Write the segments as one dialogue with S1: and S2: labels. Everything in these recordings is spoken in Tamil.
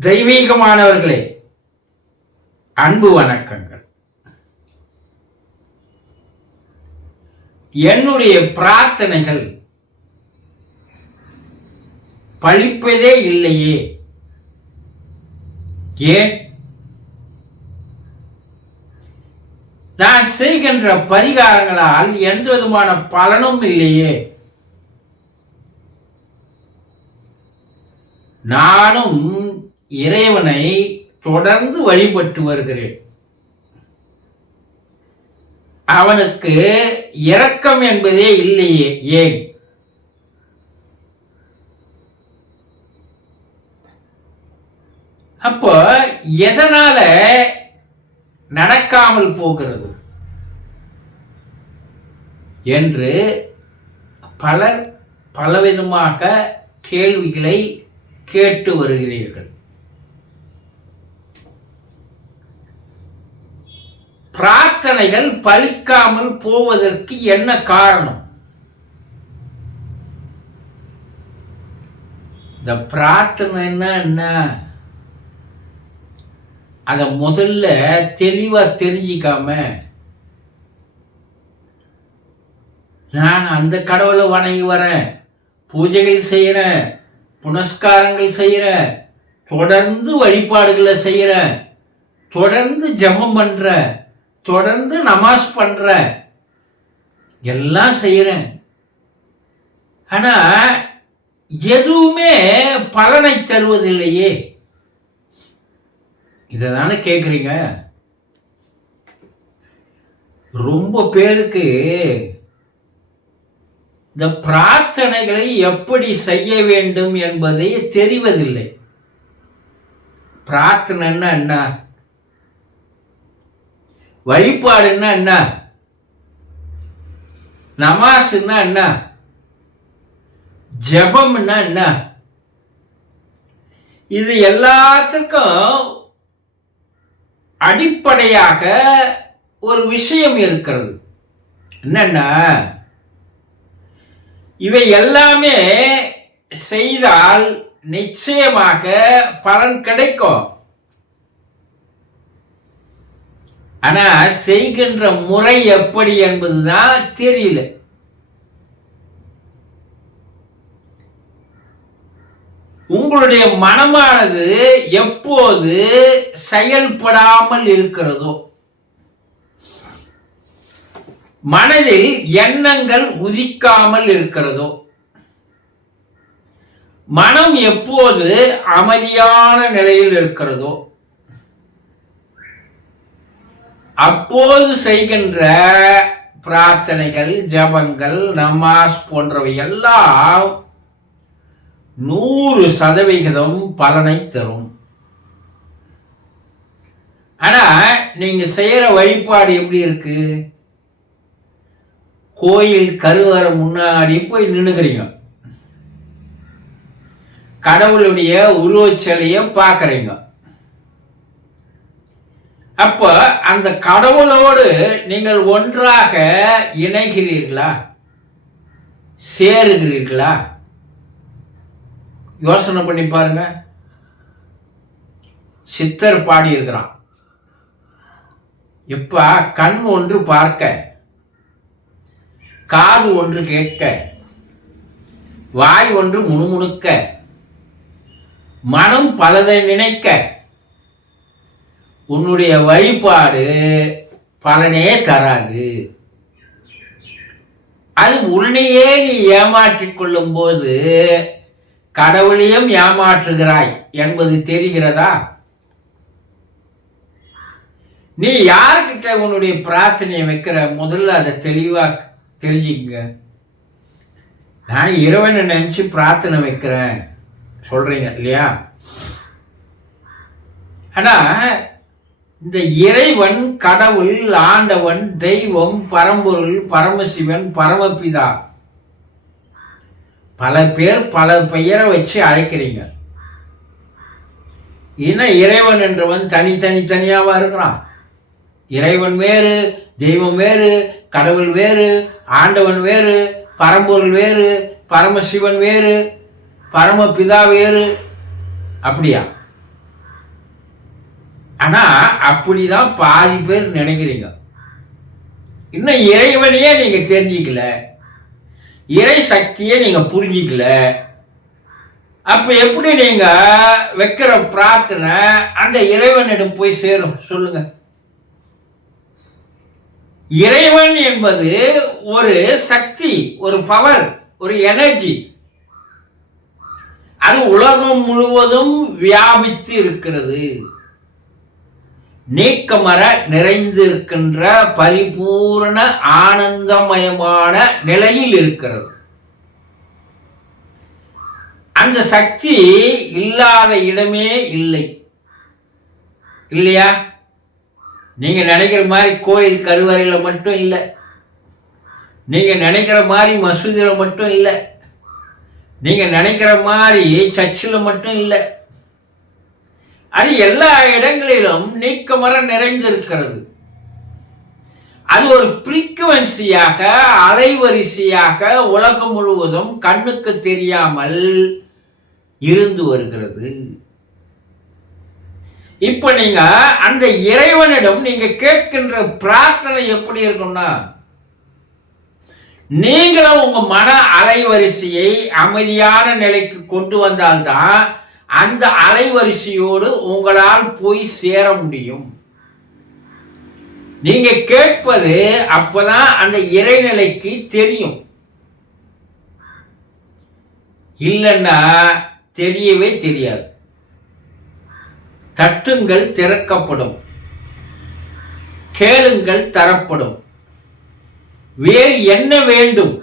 S1: தெய்வீகமானவர்களே அன்பு வணக்கங்கள். என்னுடைய பிரார்த்தனைகள் பழிப்பதே இல்லையே. ஏன்? நான் செய்கின்ற பரிகாரங்களால் எந்த விதமான பலனும் இல்லையே. நானும் இறைவனை தொடர்ந்து வழிபட்டு வருகிறேன். அவனுக்கு இரக்கம் என்பதே இல்லையே ஏன்? அப்போ எதனால நடக்காமல் போகிறது? என்று பலர் பலவிதமாக கேள்விகளை கேட்டு வருகிறீர்கள். பிரார்த்தனைகள் பலிக்காமல் போவதற்கு என்ன காரணம்? இந்த பிரார்த்தனைன்னா என்ன அதை முதல்ல தெளிவாக தெரிஞ்சிக்காம நான் அந்த கடவுளை வணங்கி வரேன் பூஜைகள் செய்கிறேன் புனஸ்காரங்கள் செய்கிறேன் தொடர்ந்து வழிபாடுகளை செய்கிறேன் தொடர்ந்து ஜெபம் பண்ணுறேன் தொடர்ந்து நமாஸ் பண்ணுறேன் எல்லாம் செய்கிறேன் ஆனால் எதுவுமே பலனை தருவதில்லையே. இதை தானே கேட்குறீங்க ரொம்ப பேருக்கு இந்த பிரார்த்தனைகளை எப்படி செய்ய வேண்டும் என்பதை தெரிவதில்லை. பிரார்த்தனைன்னா என்ன? வழிபாடுன்னா என்ன? நமாஸ்னா என்ன? ஜபம்னா என்ன? இது எல்லாத்துக்கும் அடிப்படையாக ஒரு விஷயம் இருக்கிறது. என்னன்னா இவை எல்லாமே செய்தால் நிச்சயமாக பலன் கிடைக்கும். ஆனால் செய்கின்ற முறை எப்படி என்பது தான் தெரியல. உங்களுடைய மனமானது எப்போது செயல்படாமல் இருக்கிறதோ மனதில் எண்ணங்கள் உதிக்காமல் இருக்கிறதோ மனம் எப்போது அமைதியான நிலையில் இருக்கிறதோ அப்போது செய்கின்ற பிரார்த்தனைகள் ஜபங்கள் நமாஸ் போன்றவை எல்லாம் நூறு சதவிகிதம் பலனை தரும். ஆனா நீங்க செய்யற வழிபாடு எப்படி இருக்கு? கோயில் கருவற முன்னாடி போய் நின்னுக்கிறீங்க. கடவுளுடைய உருவச்சிலையை பார்க்குறீங்க. அப்ப அந்த கடவுளோடு நீங்கள் ஒன்றாக இணைகிறீர்களா? சேருகிறீர்களா? யோசனை பண்ணி பாருங்க. சித்தர் பாடி இருக்கிறான் இப்ப கண் ஒன்று பார்க்க காது ஒன்று கேட்க வாய் ஒன்று முணுமுணுக்க மனம் பலதை நினைக்க உன்னுடைய வழிபாடு பலனே தராது. அது உன்னையே நீ ஏமாற்றிக் கொள்ளும் போது கடவுளையும் ஏமாற்றுகிறாய் என்பது தெரிகிறதா? நீ யார்கிட்ட உன்னுடைய பிரார்த்தனையை வைக்கிற? முதல்ல அதை தெளிவா தெரிஞ்சுங்க நான் இறைவனை நினைச்சு பிரார்த்தனை வைக்கிறேன். சொல்றீங்க இல்லையா? ஆனால் இந்த இறைவன் கடவுள் ஆண்டவன் தெய்வம் பரம்பொருள் பரமசிவன் பரமபிதா. பல பேர் பல பெயரை வச்சு அழைக்கிறீங்க. இன இறைவன் என்றவன் தனி தனி தனியாவா இருக்கிறான்? இறைவன் வேறு தெய்வம் வேறு கடவுள் வேறு ஆண்டவன் வேறு பரம்பொருள் வேறு பரமசிவன் வேறு பரமபிதா வேறு. அப்படியா? ஆனா அப்படிதான் பாதி பேர் நினைக்கிறீங்க. இன்னும் இறைவனையே நீங்க தெரிஞ்சிக்கல. இறை சக்தியை நீங்க புரிஞ்சிக்கல. அப்ப எப்படி நீங்க வைக்கிற பிரார்த்தனை அந்த இறைவனிடம் போய் சேரும்? சொல்லுங்க. இறைவன் என்பது ஒரு சக்தி ஒரு பவர் ஒரு எனர்ஜி அது உலகம் முழுவதும் வியாபித்து இருக்கிறது. நீக்கமர நிறைந்திருக்கின்ற பரிபூரண ஆனந்தமயமான நிலையில் இருக்கிறது. அந்த சக்தி இல்லாத இடமே இல்லை. இல்லையா? நீங்க நினைக்கிற மாதிரி கோயில் கருவறையில் மட்டும் இல்லை. நீங்க நினைக்கிற மாதிரி மசூதியில் மட்டும் இல்லை. நீங்க நினைக்கிற மாதிரி சர்ச்சில் மட்டும் இல்லை. அது எல்லா இடங்களிலும் நீக்கமர நிறைந்திருக்கிறது. அது ஒரு ஃப்ரீக்குவன்சியாக அலைவரிசையாக உலகம் முழுவதும் கண்ணுக்கு தெரியாமல் இருந்து வருகிறது. இப்ப நீங்க அந்த இறைவனிடம் நீங்க கேட்கின்ற பிரார்த்தனை எப்படி இருக்கும்னா நீங்களும் உங்க மன அலைவரிசையை அமைதியான நிலைக்கு கொண்டு வந்தால்தான் அந்த அலைவரிசையோடு உங்களால் போய் சேர முடியும். நீங்க கேட்பது அப்பதான் அந்த இறைநிலைக்கு தெரியும். இல்லைன்னா தெரியவே தெரியாது. தட்டுங்கள் திறக்கப்படும். கேளுங்கள் தரப்படும். வேறு என்ன வேண்டும்?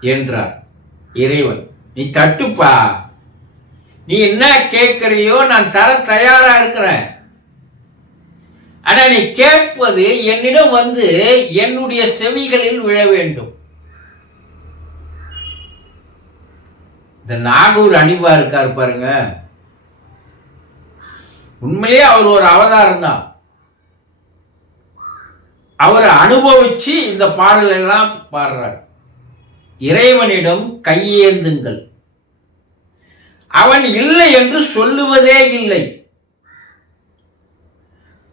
S1: என்றார் இறைவன். நீ தட்டுப்பா நீ என்ன கேட்கிறையோ நான் தர தயாரா இருக்கிறேன். ஆனா நீ கேட்பது என்னிடம் வந்து என்னுடைய செவிகளில் விழ வேண்டும். இந்த நாகூர் அணிவா இருக்கார் பாருங்க. உண்மையிலே அவர் ஒரு அவதாரம் தான். அவரை அனுபவிச்சு இந்த பாடலெல்லாம் பாடுறார். இறைவனிடம் கையேந்துங்கள். அவன் இல்லை என்று சொல்லுவதே இல்லை.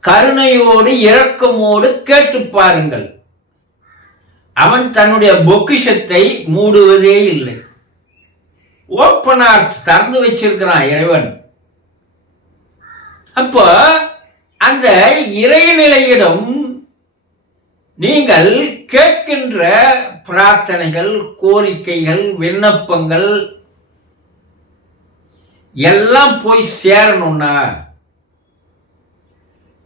S1: கருணையோடு இரக்கமோடு கேட்டு பாருங்கள். அவன் தன்னுடைய பொக்கிஷத்தை மூடுவதே இல்லை. ஓப்பன் ஆர்ட் திறந்து வச்சிருக்கிறான் இறைவன். அப்போ அந்த இறைநிலையிடம் நீங்கள் கேட்கின்ற பிரார்த்தனைகள் கோரிக்கைகள் விண்ணப்பங்கள் எல்லாம் போய் சேரணும்னா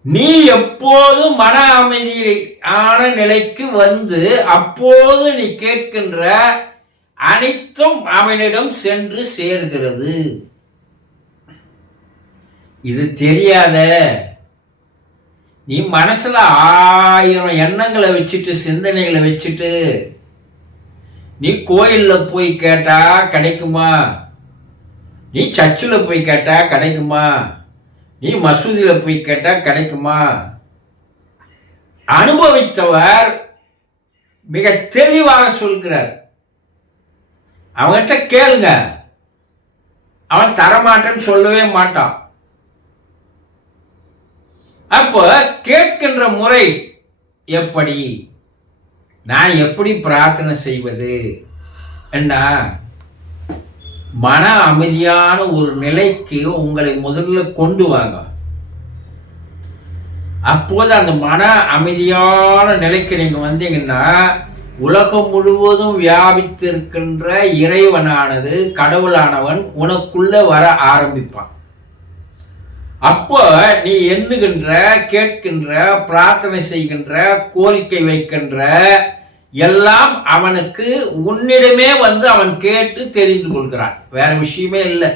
S1: நீ எப்போது மன அமைதியான நிலைக்கு வந்து அப்போது நீ கேட்கின்ற அனைத்தும் அவனிடம் சென்று சேர்கிறது. இது தெரியாத நீ மனசுல ஆயிரம் எண்ணங்களை வச்சுட்டு சிந்தனைகளை வச்சுட்டு நீ கோயிலில் போய் கேட்டா கிடைக்குமா? நீ சர்ச்சில் போய் கேட்டால் கிடைக்குமா? நீ மசூதியில் போய் கேட்டால் கிடைக்குமா? அனுபவித்தவர் மிக தெளிவாக சொல்கிறார். அவன்கிட்ட கேளுங்க. அவன் தரமாட்டேன்னு சொல்லவே மாட்டான். அப்போ கேட்கின்ற முறை எப்படி? நான் எப்படி பிரார்த்தனை செய்வது? என்ன? மன அமைதியான ஒரு நிலைக்கு உங்களை முதல்ல கொண்டு வாங்க. அப்போது அந்த மன அமைதியான நிலைக்கு நீங்கள் வந்தீங்கன்னா உலகம் முழுவதும் வியாபித்திருக்கின்ற இறைவனானது கடவுளானவன் உனக்குள்ள வர ஆரம்பிப்பான். அப்போ நீ எண்ணுகின்ற கேட்கின்ற பிரார்த்தனை செய்கின்ற கோரிக்கை வைக்கின்ற எல்லாம் அவனுக்கு உன்னிடமே வந்து அவன் கேட்டு தெரிந்து கொள்கிறான். வேற விஷயமே இல்லை.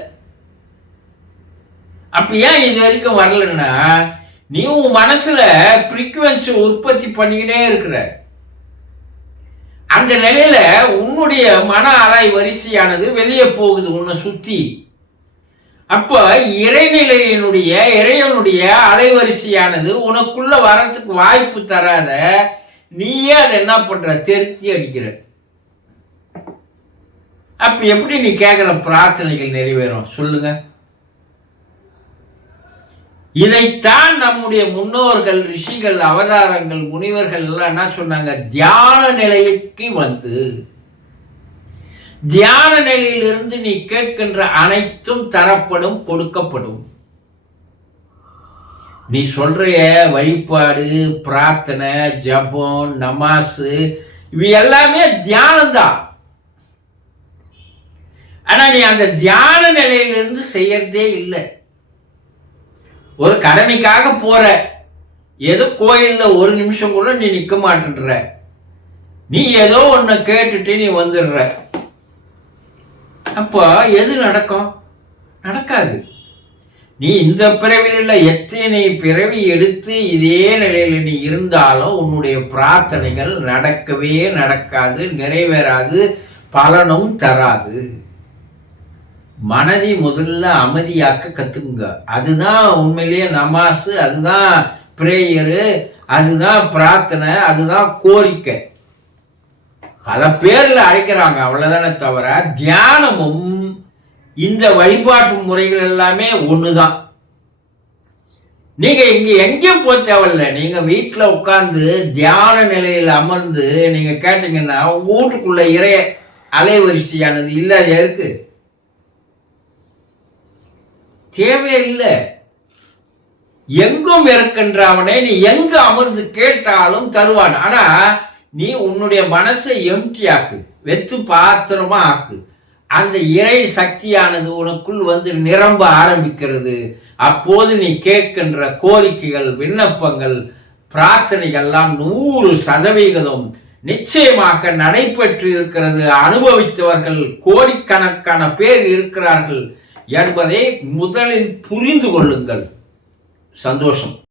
S1: அப்ப ஏன் இது வரைக்கும் வரலன்னா நீ உன் மனசுல ஃப்ரீக்குவன்சி உற்பத்தி பண்ணிக்கிட்டே இருக்கிற. அந்த நிலையில உன்னுடைய மன அலை வரிசையானது வெளியே போகுது உன்னை சுத்தி. அப்ப இறைநிலையினுடைய இறைவனுடைய அலைவரிசையானது உனக்குள்ள வரத்துக்கு வாய்ப்பு தராத நீயே அதை என்ன பண்ணுற தெரிச்சு அடிக்கிற. அப்போ எப்படி நீ கேட்குற பிரார்த்தனைகள் நிறைவேறும்? சொல்லுங்க. இதைத்தான் நம்முடைய முன்னோர்கள் ரிஷிகள் அவதாரங்கள் முனிவர்கள் எல்லாம் என்ன சொன்னாங்க? தியான நிலைக்கு வந்து தியான நிலையிலிருந்து நீ கேட்கின்ற அனைத்தும் தரப்படும் கொடுக்கப்படும். நீ சொல்கிற வழிபாடு பிரார்த்தனை ஜபம் நமாசு இவை எல்லாமே தியானம்தான் ஆனால் நீ அந்த தியான நிலையிலிருந்து செய்யறதே இல்லை. ஒரு கடமைக்காக போற. ஏதோ கோயிலில் ஒரு நிமிஷம் கூட நீ நிற்க மாட்டேன்ற. நீ ஏதோ ஒன்று கேட்டுட்டு நீ வந்துடுற. அப்போ எது நடக்கும்? நடக்காது. நீ இந்த பிறவியில் எத்தனை பிறவி எடுத்து இதே நிலையில நீ இருந்தாலும் உன்னுடைய பிரார்த்தனைகள் நடக்கவே நடக்காது நிறைவேறாது பலனும் தராது. மனதை முதல்ல அமைதியாக்க கற்றுக்குங்க அதுதான் உண்மையிலேயே நமாஸ் அதுதான் பிரேயரு அதுதான் பிரார்த்தனை அதுதான் கோரிக்கை. பல பேர்ல அழைக்கிறாங்க அவ்வளவுதானே தவிர தியானமும் இந்த வழிபாட்டு முறைகள் எல்லாமே ஒண்ணுதான். நீங்க இங்க எங்கேயும் போக தேவையில்ல. நீங்க வீட்டில் உட்கார்ந்து தியான நிலையில் அமர்ந்து நீங்க கேட்டீங்கன்னா உங்க வீட்டுக்குள்ள இறைய அலைவரிசையானது இல்லாத இருக்கு தேவையில்லை. எங்கும் இருக்கின்ற அவனை நீ எங்க அமர்ந்து கேட்டாலும் தருவான். ஆனா நீ உன்னுடைய மனசை எம்டி ஆக்கு. வெத்து பாத்திரமா ஆக்கு. அந்த இறை சக்தியானது உனக்குள் வந்து நிரம்ப ஆரம்பிக்கிறது. அப்போது நீ கேட்கின்ற கோரிக்கைகள் விண்ணப்பங்கள் பிரார்த்தனைகள்லாம் நூறு சதவிகிதம் நிச்சயமாக நடைபெற்று இருக்கிறது அனுபவித்தவர்கள் கோடிக்கணக்கான பேர் இருக்கிறார்கள் என்பதை முதலில் புரிந்து கொள்ளுங்கள். சந்தோஷம்.